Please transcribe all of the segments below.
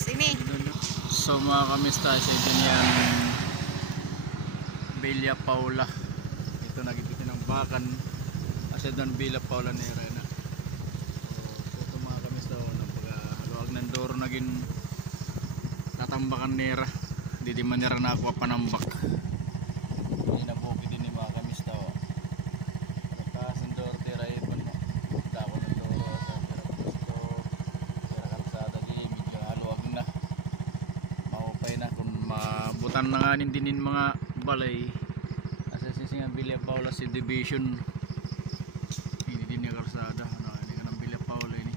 tapos ini. So mga kamista, sa ito niyan Villa Paula. Ito nagititi ng bakan. Kasi doon Villa Paula ni Rena. So ito mga kamista, napagaluag ng doro naging tatambakan nera. Hindi di man nera na ako panambak. Hindi na buki din ni mga kamista. Pagkakas ng doro tira ipon. Dako ng doro sa tira pusto. Tira kalsada di medyo haluag na. Maupay na kung mabutan na nga din mga balay. Kasi sisinga Villa Paula si Division. Hindi din yung kalsada. Hindi ka ng Villa Paula ini.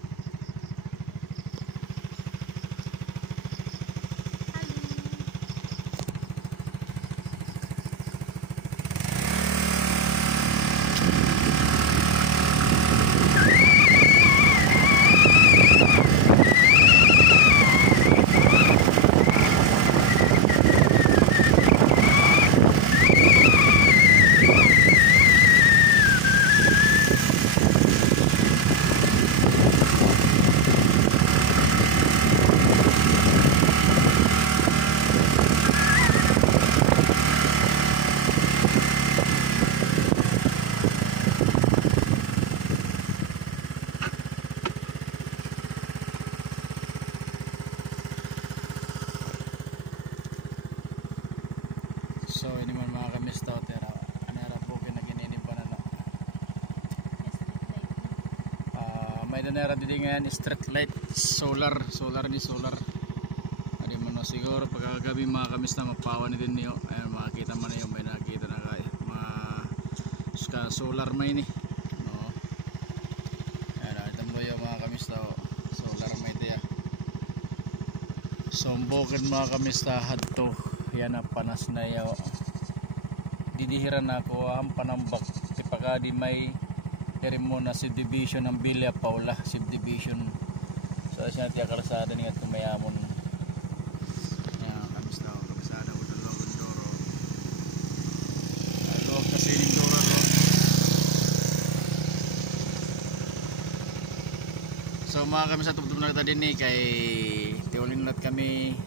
So ini man mga kamista tera anera bukin na ginini banana. May danera didi ngayon street light solar ni solar. Adi man no siguro pagkagabi mga kamista mapawan ni din niyo. Ayan makita man niyo may nakita na kay mga solar may ni. No. Ayan ito mo yung mga kamista solar may diya. So bukin mga kamista hadto. Yan na panas na yaw. Didihiran na ako ang panambak. Ipagadi may eri mo na subdivision ng Villa Paula. Subdivision. So siya natin kalsada niya tumayamon. Yan kamis na ako. Kalsada ko dalawang gundoro. Alawag kasi yung doro ko. So mga kamis na tubtub na kita din eh. Kay tiulin natin kami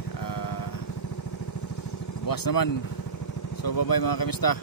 buwas naman. So bye bye mga kamista.